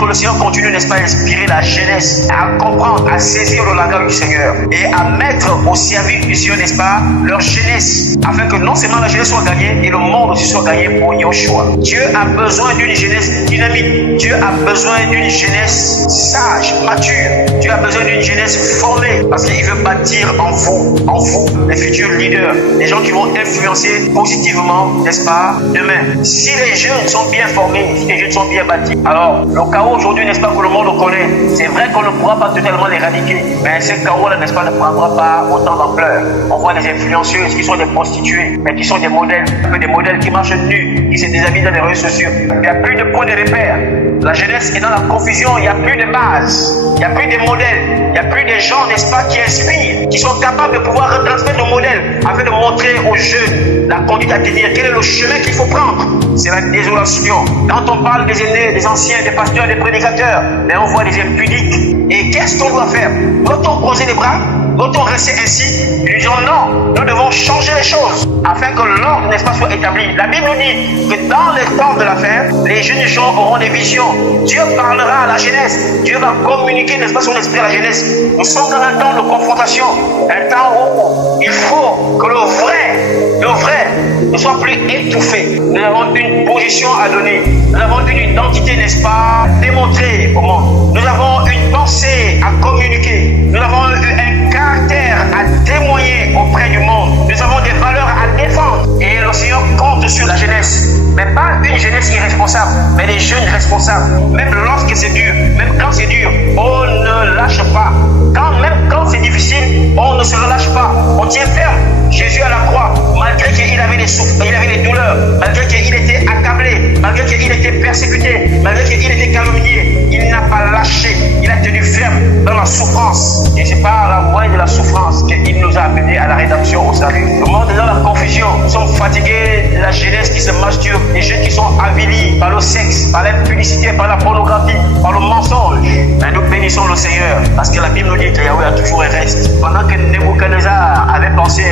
que le Seigneur continue, n'est-ce pas, à inspirer la jeunesse, à comprendre, à saisir le langage du Seigneur et à mettre au service du Seigneur, n'est-ce pas, leur jeunesse, afin que non seulement la jeunesse soit gagnée et le monde aussi soit gagné pour Yoshua. Dieu a besoin d'une jeunesse dynamique. Dieu a besoin d'une jeunesse sage, mature. Dieu a besoin d'une jeunesse formée parce qu'il veut bâtir en vous, les futurs leaders, les gens qui vont influencer positivement, n'est-ce pas, demain. Si les jeunes sont bien formés, si les jeunes sont bien bâtis, alors le chaos aujourd'hui, n'est-ce pas, que le monde connaît, c'est vrai qu'on ne pourra pas totalement l'éradiquer, mais ce chaos-là, n'est-ce pas, ne prendra pas autant d'ampleur. On voit des influenceuses qui sont des prostituées, mais qui sont des modèles qui marchent nus, qui se déshabillent dans les réseaux sociaux. Il n'y a plus de point de repère. La jeunesse est dans la confusion, il n'y a plus de base, il n'y a plus de modèles, il n'y a plus de gens, n'est-ce pas, qui inspirent, qui sont capables de pouvoir retransmettre le modèle afin de montrer aux jeunes la conduite à tenir, quel est le chemin qu'il faut prendre. C'est la désolation. Quand on parle des aînés, des anciens, des pasteurs, des prédicateurs, mais on voit des impudiques. Et qu'est-ce qu'on doit faire? Doit-on croiser les bras? Doit-on rester ainsi? Nous disons non, nous devons changer les choses afin que l'ordre, n'est-ce pas, soit établi. La Bible dit que dans les temps de la fin, les jeunes gens auront des visions. Dieu parlera à la jeunesse. Dieu va communiquer, n'est-ce pas, son esprit à la jeunesse. Nous sommes dans un temps de confrontation, un temps où il faut que le vrai ne soit plus étouffé. Nous avons une position à donner. Nous avons une identité, n'est-ce pas, démontrée au monde. Nous avons une pensée à communiquer. Nous avons un caractère à témoigner auprès du monde. Nous avons des valeurs à défendre. Et le Seigneur compte sur la jeunesse. Mais pas une jeunesse irresponsable, mais des jeunes responsables. Même lorsque c'est dur, même quand c'est dur, on ne lâche pas. Même quand c'est difficile, on ne se relâche pas. On tient ferme. Jésus à la croix, malgré qu'il avait des souffrances, il avait des douleurs, malgré qu'il était accablé, malgré qu'il était persécuté, malgré qu'il était calomnié, il n'a pas lâché. Il a tenu ferme dans la souffrance. Et c'est par la moyen de la souffrance qu'il nous a amenés à la rédemption, au salut. Le monde est dans la confusion. Nous sommes fatigués de la jeunesse qui se masturbe, des jeunes qui sont avilis par le sexe, par l'impudicité, par la pornographie, par le mensonge. Mais nous bénissons le Seigneur parce que la Bible nous dit que Yahweh a toujours un reste. Pendant que Nebuchadnezzar avait pensé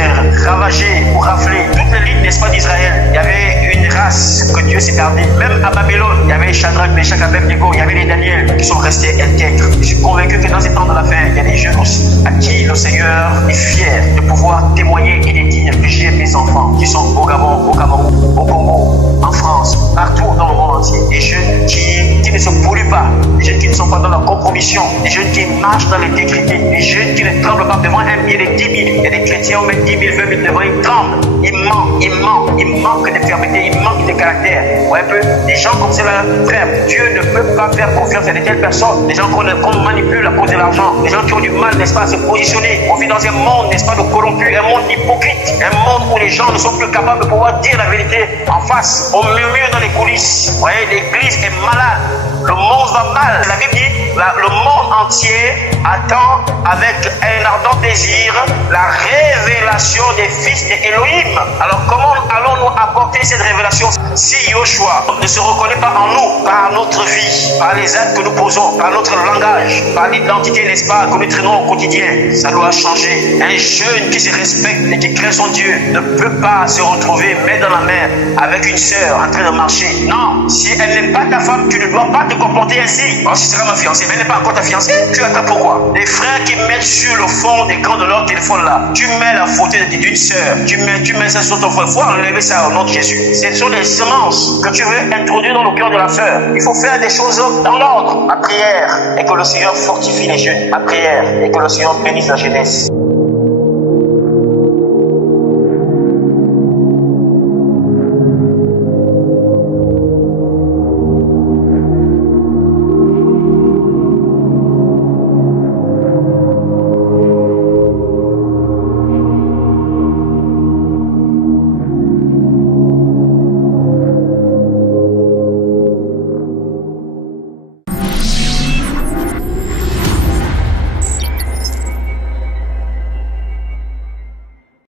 ravager ou rafler toutes les lignes, n'est-ce pas, d'Israël, il y avait une race que Dieu s'est gardée. Même à Babylone, il y avait Shadrach, Meshach, Abednego, il y avait les Daniel qui sont restés intègres. Je suis convaincu que dans ces temps de la fin, il y a des jeunes aussi à qui le Seigneur est fier de pouvoir témoigner et de dire que j'ai mes enfants qui sont au Gabon, au Cameroun, au Congo, en France, partout dans le monde entier. Des jeunes qui ne se polluent pas, des jeunes qui ne sont pas dans la compromission, des jeunes qui marchent dans l'intégrité, des jeunes qui ne tremblent pas devant un billet de 10 000. Il y a des chrétiens, on met 10 000, 20 000 devant, ils tremblent, ils manquent de fermeté, ils manquent de caractère. Ouais, un peu, des gens comme cela, frère, Dieu ne peut pas faire confiance à de telles personnes, des gens qu'on manipule à cause de l'argent, des gens qui ont du mal, n'est-ce pas, à se positionner. On vit dans un monde, n'est-ce pas, de corrompus, un monde hypocrite, un monde où les gens ne sont plus capables de pouvoir dire la vérité en face. On murmure dans les coulisses. Vous voyez, l'église est malade. Le monde va mal. La Bible dit, le monde entier attend avec un ardent désir la révélation des fils d'Élohim. Alors comment allons-nous apporter cette révélation si Yoshua ne se reconnaît pas en nous, par notre vie, par les actes que nous posons, par notre langage, par l'identité, n'est-ce pas, que nous traînons au quotidien? Ça doit changer. Un jeune qui se respecte et qui craint son Dieu ne peut pas se retrouver main dans la main avec une sœur en train de marcher. Non, si elle n'est pas ta femme, tu ne dois pas te comporter ainsi. Oh, ce sera ma fiancée, mais elle n'est pas encore ta fiancée. Tu attends pourquoi? Les frères qui mettent sur le fond d'écran de leur téléphone là, tu mets la photo d'une sœur, tu mets ça sur ton frère. Il faut enlever ça au nom de Jésus. Ce sont des semences que tu veux introduire dans le cœur de la sœur. Il faut faire des choses dans l'ordre. Ma prière est que le Seigneur fortifie les jeunes. Ma prière est que le Seigneur bénisse la jeunesse.